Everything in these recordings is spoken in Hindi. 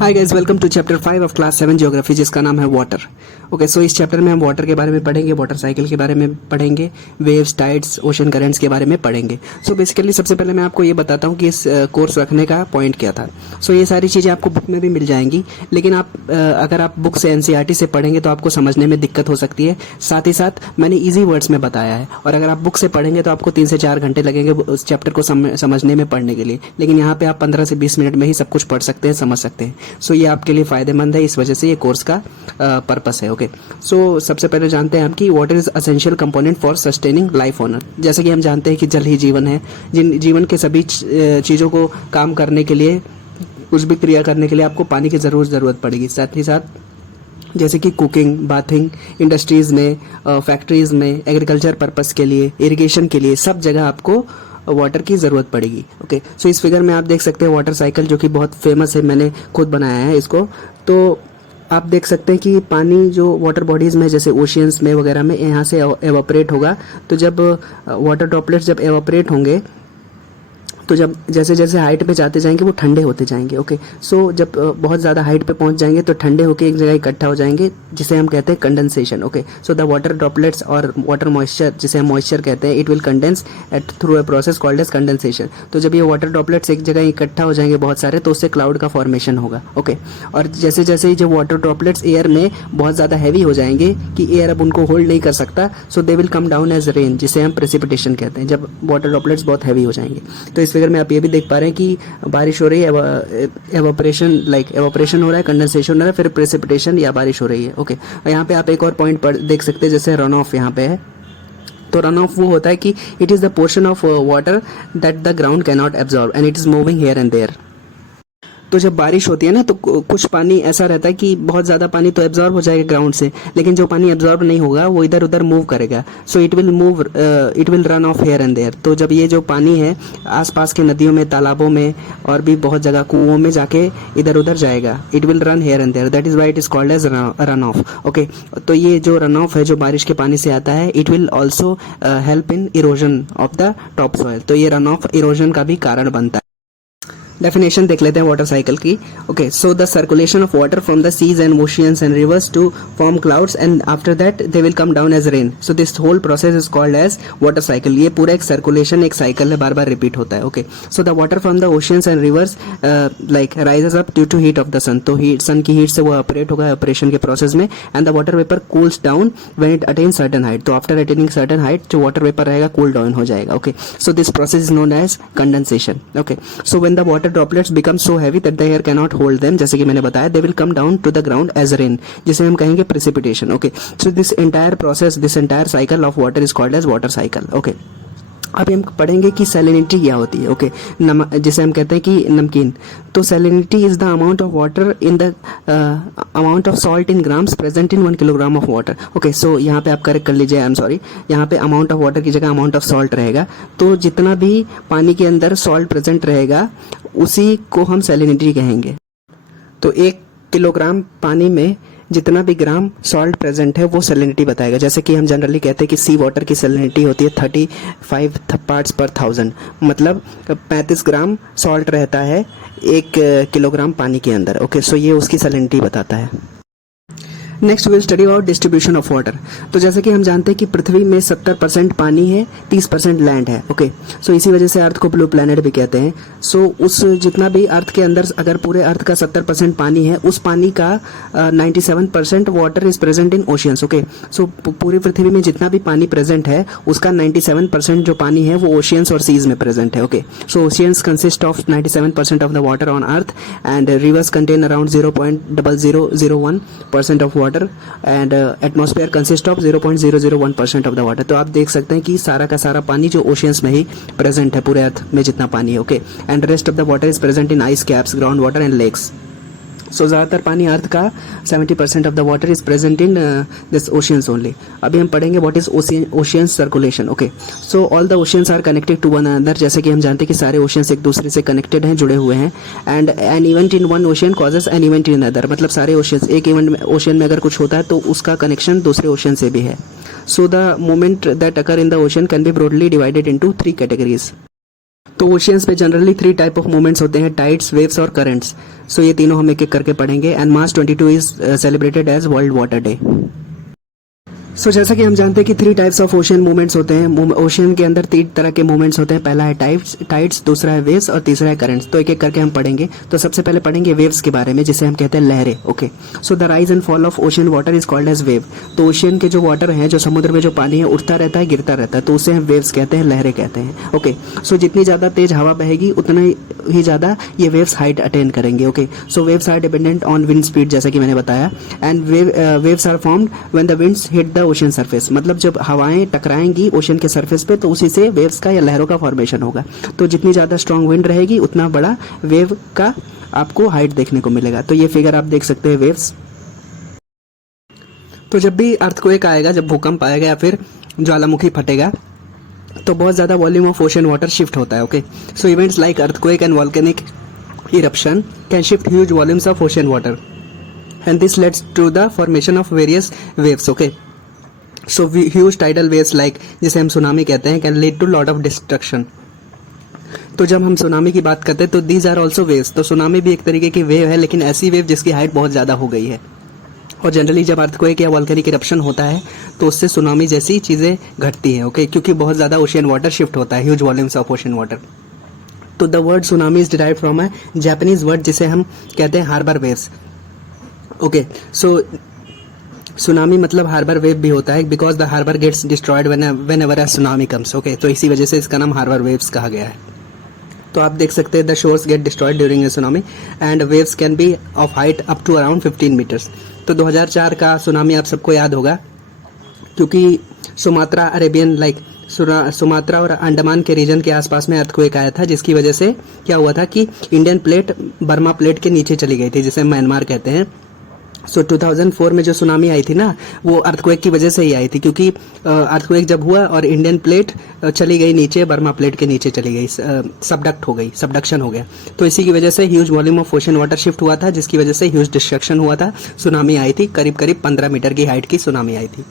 Hi guys, welcome to chapter 5 of class 7 geography, जिसका नाम है वाटर। ओके, सो इस चैप्टर में हम वाटर के बारे में पढ़ेंगे, वाटर साइकिल के बारे में पढ़ेंगे, वेव्स, टाइड्स, ओशन करेंट्स के बारे में पढ़ेंगे। सो बेसिकली सबसे पहले मैं आपको ये बताता हूँ कि इस कोर्स रखने का पॉइंट क्या था। सो ये सारी चीज़ें आपको बुक में भी मिल जाएंगी, लेकिन अगर आप बुक से एनसीईआरटी से पढ़ेंगे तो आपको समझने में दिक्कत हो सकती है। साथ ही साथ मैंने ईजी वर्ड्स में बताया है, और अगर आप बुक से पढ़ेंगे तो आपको 3 से 4 घंटे लगेंगे उस चैप्टर को समझने में, पढ़ने के लिए। लेकिन यहाँ पे आप 15 से 20 मिनट में ही सब कुछ पढ़ सकते हैं, समझ सकते हैं। सो ये आपके लिए फायदेमंद है, इस वजह से ये कोर्स का पर्पस है। ओके, सो सबसे पहले जानते हैं हम कि water is essential component for sustaining life on earth. जैसे कि हम जानते हैं कि जल ही जीवन है। जीवन के सभी चीज़ों को काम करने के लिए, कुछ भी क्रिया करने के लिए आपको पानी की ज़रूरत पड़ेगी। साथ ही साथ जैसे कि कुकिंग, बाथिंग, इंडस्ट्रीज़ में, फैक्ट्रीज़ में, एग्रीकल्चर पर्पस के लिए, इरिगेशन के लिए, सब जगह आपको वाटर की ज़रूरत पड़ेगी। ओके, सो इस फिगर में आप देख सकते हैं वाटर साइकिल, जो कि बहुत फेमस है, मैंने खुद बनाया है इसको। तो आप देख सकते हैं कि पानी जो वाटर बॉडीज़ में, जैसे ओशियंस में वगैरह में, यहाँ से एवापोरेट होगा। तो जब वाटर ड्रॉपलेट्स जब एवापोरेट होंगे, तो जब जैसे जैसे हाइट पे जाते जाएंगे वो ठंडे होते जाएंगे। ओके, सो जब बहुत ज़्यादा हाइट पे पहुंच जाएंगे तो ठंडे होकर एक जगह इकट्ठा हो जाएंगे, जिसे हम कहते हैं condensation. Okay, so the water droplets और वाटर मॉइस्चर, जिसे हम मॉइस्चर कहते हैं, it will condense at through a process called as condensation. तो जब ये वाटर ड्रॉपलेट्स एक जगह इकट्ठा हो जाएंगे बहुत सारे, तो उससे क्लाउड का फॉर्मेशन होगा। ओके, और जैसे जैसे ही जब वाटर ड्रॉपलेट्स एयर में बहुत ज़्यादा हैवी हो जाएंगे कि एयर अब उनको होल्ड नहीं कर सकता, so they will come down as rain, जिसे हम प्रेसिपिटेशन कहते हैं, जब वाटर ड्रॉपलेट्स बहुत हैवी हो जाएंगे। तो इस फिगर में आप ये भी देख पा रहे हैं कि बारिश हो रही है, एवापोरेशन हो रहा है, कंडेंसेशन हो रहा है, फिर प्रेसिपिटेशन या बारिश हो रही है। ओके, यहाँ पे आप एक और पॉइंट देख सकते हैं, जैसे रन ऑफ यहाँ पे है। तो रन ऑफ वो होता है कि it is the portion of water that the ground can not absorb and it is moving here and there. तो जब बारिश होती है ना, तो कुछ पानी ऐसा रहता है कि बहुत ज़्यादा पानी तो एब्जॉर्ब हो जाएगा ग्राउंड से, लेकिन जो पानी एब्जॉर्ब नहीं होगा वो इधर उधर मूव करेगा। So it will run off here and there. तो जब ये जो पानी है आसपास के नदियों में, तालाबों में, और भी बहुत जगह कुओं में जाके इधर उधर जाएगा, it will run here and there, that is why it is called as run off. Okay, तो ये जो रन ऑफ है, जो बारिश के पानी से आता है, it will also help in erosion of the top soil. तो ये रन ऑफ इरोजन का भी कारण बनता है। डेफिनेशन देख लेते हैं वाटर साइकिल की। Okay, so the circulation of water from the seas and oceans and rivers to form clouds and after that they will come down as rain. So this whole process is called as water cycle. ये पूरा एक सर्कुलेशन, एक साइकिल है, बार बार रिपीट होता है। Okay, so the water from the oceans and rivers rises up due to heat of the sun. तो सन की हीट से वो ऑपरेट होगा ऑपरेशन के प्रोसेस में, and the water vapour cools down when it attain certain height. तो आफ्टर अटेनिंग सर्टेन हाइट जो वाटर वेपर रहेगा कूल डाउन हो जाएगा। Okay, so this process is known as condensation. Okay, so when the water droplets become so heavy that the air cannot hold them, जैसे कि मैंने बताया, they will come down to the ground as rain, जिसे हम कहेंगे precipitation. Okay, so this entire process, this entire cycle of water is called as water cycle. Okay, अभी हम पढ़ेंगे कि सैलिनिटी क्या होती है। ओके, जिसे हम कहते हैं कि नमकीन। तो salinity is the amount of water in the amount of salt in grams present in 1 kilogram of water. Okay, so यहाँ पे आप करेक्ट कर लीजिए, आई एम सॉरी, यहाँ पे अमाउंट ऑफ वाटर की जगह अमाउंट ऑफ सॉल्ट रहेगा। तो जितना भी पानी के अंदर सॉल्ट प्रेजेंट रहेगा उसी को हम सैलिनिटी कहेंगे। तो 1 किलोग्राम पानी में जितना भी ग्राम सॉल्ट प्रेजेंट है वो सैलिनिटी बताएगा। जैसे कि हम जनरली कहते हैं कि सी वाटर की सैलिनिटी होती है 35 पार्ट्स पर 1000, मतलब 35 ग्राम सॉल्ट रहता है 1 किलोग्राम पानी के अंदर। ओके, सो ये उसकी सैलिनिटी बताता है। Next will study about distribution of water. तो जैसे कि हम जानते हैं कि पृथ्वी में 70% पानी है, 30% लैंड है। ओके, सो इसी वजह से अर्थ को ब्लू प्लैनेट भी कहते हैं। सो उस जितना भी अर्थ के अंदर, अगर पूरे अर्थ का 70% पानी है, उस पानी का 97% water is present in oceans. Okay, so पूरी पृथ्वी में जितना भी पानी प्रेजेंट है उसका 97% जो पानी है वो ओशियंस और सीज में प्रेजेंट है। Okay, so oceans consist of 97% of the water on earth and reverse contain around 0.0001% of water and atmosphere consist of 0.001% of the water. तो आप देख सकते हैं कि सारा का सारा पानी जो ओशियंस में ही प्रेजेंट है, पूरे अर्थ में जितना पानी है। Okay, and rest of the water is present in ice caps, ground water and lakes. So ज़्यादातर पानी अर्थ का 70% of the water is present in this oceans only. अभी हम पढ़ेंगे what is oceans circulation. Okay, so all the oceans are connected to one another. जैसे कि हम जानते हैं कि सारे ओशियंस एक दूसरे से कनेक्टेड हैं, जुड़े हुए हैं। And an event in one ocean causes an event in other, मतलब सारे ओशियंस, एक इवेंट ओशियन में अगर कुछ होता है तो उसका कनेक्शन दूसरे ओशियन से भी है। So the moment that occur in the ocean can be broadly divided into 3 categories. तो ओशियंस पे जनरली 3 टाइप ऑफ मूवमेंट्स होते हैं, टाइड्स, वेव्स और करंट्स। सो ये तीनों हम एक एक करके पढ़ेंगे। And March 22 is celebrated as world water day. So जैसा कि हम जानते हैं कि 3 टाइप्स ऑफ ओशन मूवमेंट्स होते हैं। ओशन के अंदर 3 तरह के मूवमेंट्स होते हैं। पहला है टाइड्स, दूसरा है वेव्स और तीसरा है करंट्स। तो एक एक करके हम पढ़ेंगे। तो सबसे पहले पढ़ेंगे वेव्स के बारे में, जिसे हम कहते हैं लहरें। Okay, so the rise and fall of ocean water is called as wave. तो ओशियन के जो वाटर है, जो समुद्र में जो पानी है, उठता रहता है, गिरता रहता है, तो उसे हम वेव्स कहते हैं, लहरें कहते हैं। ओके, सो जितनी ज़्यादा तेज हवा बहेगी उतना ही ज़्यादा ये वेव्स हाइट अटेन करेंगे। Okay, so waves are dependent on wind speed, जैसा कि मैंने बताया। And waves are formed when the winds hit the ocean surface. मतलब जब हवाएं टकराएंगी ओशन के सरफेस पे, तो उसी से वेव्स का या लहरों का फॉर्मेशन होगा। तो जितनी ज़्यादा स्ट्रॉन्ग विंड रहेगी उतना बड़ा वेव का आपको हाइट देखने को मिलेगा। तो ये फिगर आप देख सकते हैं, वेव्स। तो जब भी अर्थक्वेक आएगा, जब भूकंप आएगा या फिर ज्वालामुखी फटेगा, तो बहुत ज़्यादा volume of ocean water shift होता है। Okay, so events like earthquake and volcanic eruption can shift huge volumes of ocean water and this leads to the formation of various waves. Okay, so huge tidal waves like, जिसे हम सुनामी कहते हैं, can lead to lot of destruction. तो जब हम सुनामी की बात करते हैं तो दीज आर ऑल्सो वेव्स। तो सुनामी भी एक तरीके की वेव है, लेकिन ऐसी वेव जिसकी हाइट बहुत ज़्यादा हो गई है। और जनरली जब अर्थक्वेक या वॉल्केनिक इरप्शन होता है तो उससे सुनामी जैसी चीज़ें घटती हैं। ओके, क्योंकि बहुत ज़्यादा ओशियन वाटर शिफ्ट होता है, huge volumes of ocean water. तो the word tsunami is derived from a Japanese word, जिसे हम कहते हैं harbour waves. Okay, so tsunami मतलब हार्बर वेव भी होता है, because the harbour gets destroyed whenever a tsunami comes. Okay, तो इसी वजह से इसका नाम हार्बर वेव्स कहा गया है। तो आप देख सकते हैं, the shores get destroyed during a tsunami and waves can be of height up to around 15 metres. तो 2004 का सुनामी आप सबको याद होगा, क्योंकि सुमात्रा अरेबियन सुमात्रा और अंडमान के रीजन के आसपास में अर्थक्वेक आया था, जिसकी वजह से क्या हुआ था कि इंडियन प्लेट बर्मा प्लेट के नीचे चली गई थी, जिसे म्यांमार कहते हैं। सो 2004 में जो सुनामी आई थी ना, वो अर्थक्वेक की वजह से ही आई थी, क्योंकि अर्थक्वेक जब हुआ और इंडियन प्लेट चली गई नीचे, बर्मा प्लेट के नीचे चली गई, सबडक्ट हो गई, सबडक्शन हो गया। तो इसी की वजह से huge volume of ocean water shift हुआ था, जिसकी वजह से ह्यूज डिस्ट्रक्शन हुआ था, सुनामी आई थी। करीब करीब 15 मीटर की हाइट की सुनामी आई थी।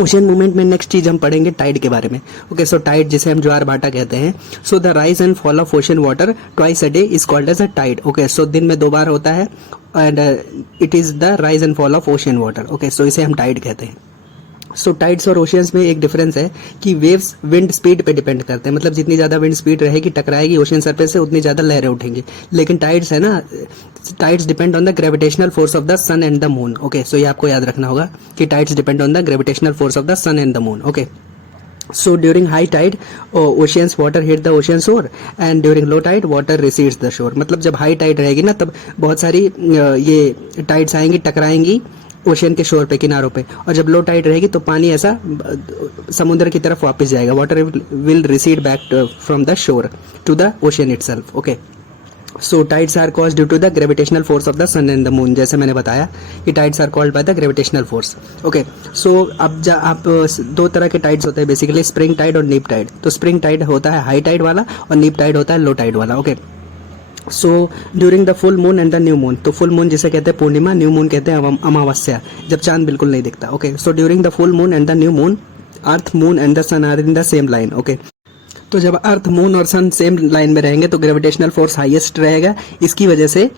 ओशन मूवमेंट में नेक्स्ट चीज हम पढ़ेंगे टाइड के बारे में। ओके, सो टाइड, जिसे हम ज्वार भाटा कहते हैं। So the rise and fall of ocean water twice a day is called as a tide. Okay, so दिन में 2 बार होता है and it is the rise and fall of ocean water. Okay, so इसे हम टाइड कहते हैं। सो टाइड्स और ओशियंस में एक डिफरेंस है कि वेव्स विंड स्पीड पे डिपेंड करते हैं। मतलब जितनी ज़्यादा विंड स्पीड रहेगी, टकराएगी ओशियन सरफेस से, उतनी ज़्यादा लहरें उठेंगी। लेकिन टाइड्स है ना, tides depend on the gravitational force of the sun and the moon. Okay, so ये आपको याद रखना होगा कि tides depend on the gravitational force of the sun and the moon. Okay, so during high tide oceans water hit the ocean shore and during low tide water recedes the shore. मतलब जब हाई टाइड रहेगी ना, तब बहुत सारी ये टाइड्स आएंगी, टकराएंगी ओशियन के शोर पे, किनारों पे। और जब लो टाइड रहेगी तो पानी ऐसा समुद्र की तरफ वापस जाएगा। Water will recede back from the shore to the ocean itself. Okay, so tides are caused due to the gravitational force of the sun and the moon. जैसे मैंने बताया कि tides are called by the gravitational force. Okay, so अब आप 2 तरह के टाइड्स होते हैं बेसिकली, स्प्रिंग टाइड और नीप टाइड। तो स्प्रिंग टाइड होता है हाई टाइड वाला और नीप टाइड होता है लो टाइड वाला। Okay, so during the full moon and the new moon. तो फुल मून जिसे कहते हैं पूर्णिमा, न्यू मून कहते हैं अमावस्या, जब चांद बिल्कुल नहीं दिखता। Okay, so during the full moon and the new moon earth, moon and the sun are in the same line. Okay, तो जब अर्थ, मून और सन सेम लाइन में रहेंगे तो ग्रेविटेशनल फोर्स हाईएस्ट रहेगा। इसकी वजह से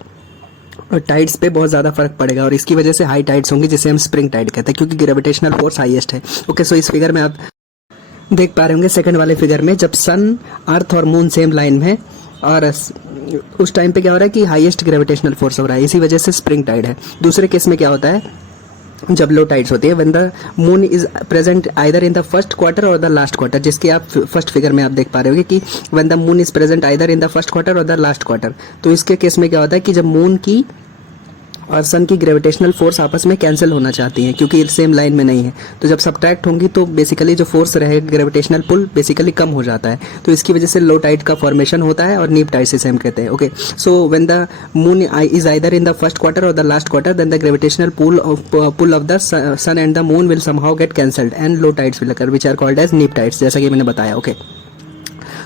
टाइड्स पे बहुत ज़्यादा फर्क पड़ेगा और इसकी वजह से हाई टाइड्स होंगी, जिसे हम स्प्रिंग टाइड कहते हैं, क्योंकि ग्रेविटेशनल फोर्स हाईएस्ट है। ओके, सो इस फिगर में आप देख पा रहे होंगे, सेकंड वाले फिगर में, जब सन, अर्थ और मून सेम लाइन में और उस टाइम पे क्या हो रहा है कि हाईएस्ट ग्रेविटेशनल फोर्स हो रहा है, इसी वजह से स्प्रिंग टाइड है। दूसरे केस में क्या होता है, जब लो टाइड्स होती है, when the moon is present either in the first quarter or the last quarter, जिसके आप फर्स्ट फिगर में आप देख पा रहे होगे कि when the moon is present either in the first quarter or the last quarter. तो इसके केस में क्या होता है कि जब मून की और सन की ग्रेविटेशनल फोर्स आपस में कैंसिल होना चाहती हैं, क्योंकि सेम लाइन में नहीं है। तो जब सब्ट्रैक्ट होंगी तो बेसिकली जो फोर्स रहेगा, ग्रेविटेशनल पुल बेसिकली कम हो जाता है। तो इसकी वजह से लो टाइड का फॉर्मेशन होता है और नीप टाइड से हम कहते हैं। Okay, so when the moon is either in the first quarter or the last quarter, then the gravitational pull of the sun and the moon will somehow get cancelled and low tides will occur, which are called as neap tides, जैसा कि मैंने बताया। Okay,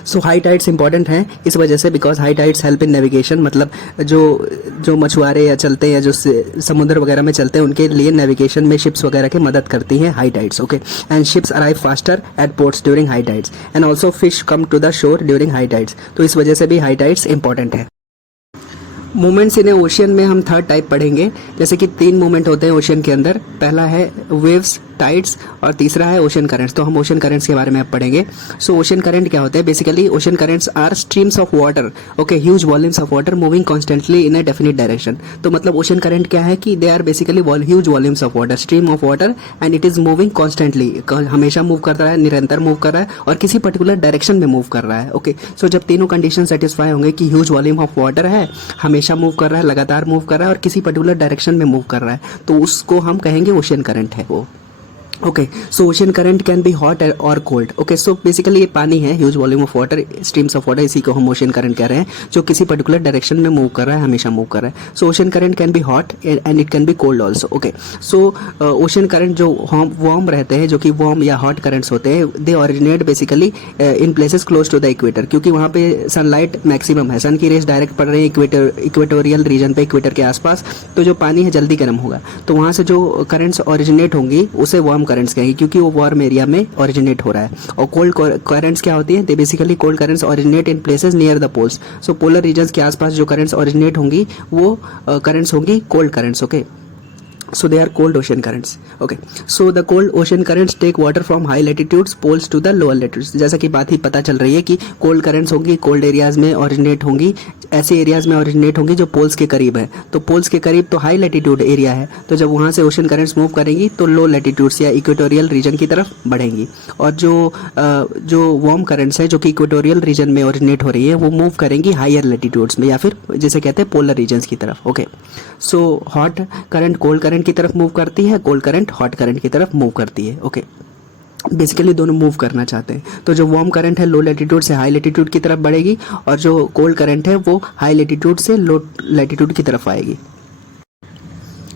so high tides important हैं इस वजह से, because high tides help in navigation, मतलब जो मछुआरे या चलते हैं, जो समुद्र वगैरह में चलते हैं, उनके लिए नेविगेशन में शिप्स वगैरह की मदद करती हैं high tides. Okay, and ships arrive faster at ports during high tides and also fish come to the shore during high tides. तो इस वजह से भी हाई टाइड्स इंपॉर्टेंट है. मूवमेंट्स इन ओशियन में हम थर्ड टाइप पढ़ेंगे. जैसे कि 3 मूवमेंट होते हैं ओशियन के अंदर. पहला है वेव्स, टाइड्स और तीसरा है ओशन करेंट्स. तो हम ओशन करेंट्स के बारे में अब पढ़ेंगे. सो ओशन करंट क्या होता है? Basically ocean currents are streams of water, okay, huge volumes of water moving constantly in a definite direction. तो मतलब ओशन करंट क्या है कि they are basically huge volumes of water, stream of water, and it is moving constantly, हमेशा मूव कर रहा है, निरंतर मूव कर रहा है और किसी पर्टिकुलर डायरेक्शन में मूव कर रहा है. ओके, सो जब तीनों कंडीशन सेटिस्फाई होंगे कि ह्यूज वॉल्यूम ऑफ वाटर है, हमेशा मूव कर रहा है, लगातार मूव कर रहा है और किसी पर्टिकुलर डायरेक्शन में मूव कर रहा है, तो उसको हम कहेंगे ओशन करंट है वो. Okay, so ocean current can be hot और कोल्ड. ओके, सो बेसिकली ये पानी है, huge volume of water, streams of water, इसी को हम ओशन करंट कह रहे हैं, जो किसी पर्टिकुलर डायरेक्शन में मूव कर रहा है, हमेशा मूव कर रहा है. So ocean current can be hot and it can be cold also. Okay, so ocean current जो वार्म रहते हैं, जो कि वार्म या हॉट करंट्स होते हैं, they originate basically in places close to the equator, क्योंकि वहाँ पे सनलाइट मैक्सिमम है, सन की रेस डायरेक्ट पड़ रही है इक्वेटोरियल रीजन पे, इक्वेटर के आसपास. तो जो पानी है जल्दी गर्म होगा, तो वहाँ से जो करंट्स ओरिजिनेट होंगी उसे वार्म करंट्स कहेंगे, क्योंकि वो वार्म एरिया में ओरिजिनेट हो रहा है. और कोल्ड करंट्स क्या होती हैं? They basically cold currents originate in places near the poles. So polar regions के आसपास जो करंट्स ओरिजिनेट होंगी वो करंट्स होंगी cold currents. Okay, so they are cold ocean currents. Okay, so the cold ocean currents take water from high latitudes poles to the lower latitudes. जैसा कि बात ही पता चल रही है कि कोल्ड करंट्स होंगी, कोल्ड एरियाज में ओरिजिनेट होंगी, ऐसे एरियाज में ओरिजिनेट होंगी जो पोल्स के करीब है. तो पोल्स के करीब तो हाई लैटिट्यूड एरिया है, तो जब वहाँ से ओशन करंट्स मूव करेंगी तो लो लैटिट्यूड्स या इक्वेटोरियल रीजन की तरफ बढ़ेंगी. और जो वार्म करंट्स है, जो कि इक्वेटोरियल रीजन में ओरिजिनेट हो रही है, वो मूव करेंगी हायर लैटिट्यूड्स में, या फिर जिसे कहते हैं पोलर रीजन्स की तरफ. Okay, so hot current cold current की तरफ मूव करती है, कोल्ड करंट हॉट करंट की तरफ मूव करती है. ओके, बेसिकली दोनों मूव करना चाहते हैं. तो जो वार्म करंट है लो लैटिट्यूड से हाई लैटिट्यूड की तरफ बढ़ेगी, और जो कोल्ड करंट है वो हाई लैटिट्यूड से लो लैटिट्यूड की तरफ आएगी.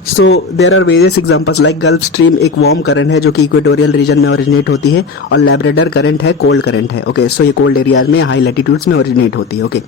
So there are various examples like gulf stream एक वार्म करंट है जो कि इक्वेटोरियल रीजन में ओरिजिनेट होती है, और लैब्राडोर करंट है कोल्ड करंट है. ओके, सो ये कोल्ड एरियाज में हाई लैटिट्यूड्स में ओरिजिनेट होती है. Okay,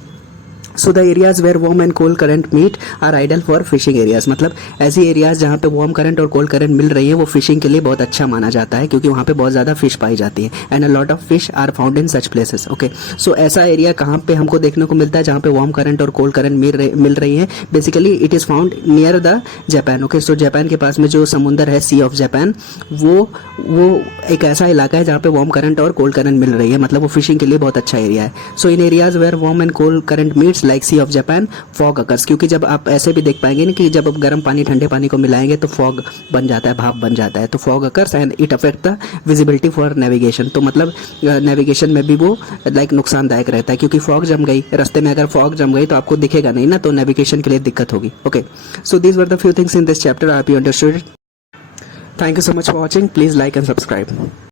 so the areas where warm and cold current meet are ideal for fishing areas. मतलब ऐसी एरियाज जहाँ पे वार्म करंट और कोल्ड करंट मिल रही है, वो फिशिंग के लिए बहुत अच्छा माना जाता है, क्योंकि वहाँ पे बहुत ज़्यादा फिश पाई जाती है, and a lot of fish are found in such places. Okay, so ऐसा एरिया कहाँ पे हमको देखने को मिलता है जहाँ पे वार्म करंट और कोल्ड करंट मिल रही है? Basically it is found near the Japan. Okay, so Japan के पास में जो समुंदर है, सी ऑफ जापान, वो एक ऐसा इलाका है जहाँ पे वार्म करंट और कोल्ड करंट मिल रही है, मतलब वो फिशिंग के लिए बहुत अच्छा एरिया है. So in areas where warm and cold current meets like sea of Japan fog occurs. क्योंकि जब आप ऐसे भी देख पाएंगे ना कि जब आप गर्म पानी ठंडे पानी को मिलाएंगे तो फॉग बन जाता है, भाप बन जाता है. तो fog occurs and it affect the visibility for navigation. तो मतलब नेविगेशन में भी वो लाइक नुकसानदायक रहता है, क्योंकि फॉग जम गई रास्ते में, अगर फॉग जम गई तो आपको दिखेगा नहीं ना, तो नेविगेशन के लिए दिक्कत होगी. Okay, so these were the few things in this chapter. I hope you understood. Thank you so much for watching. Please like and subscribe.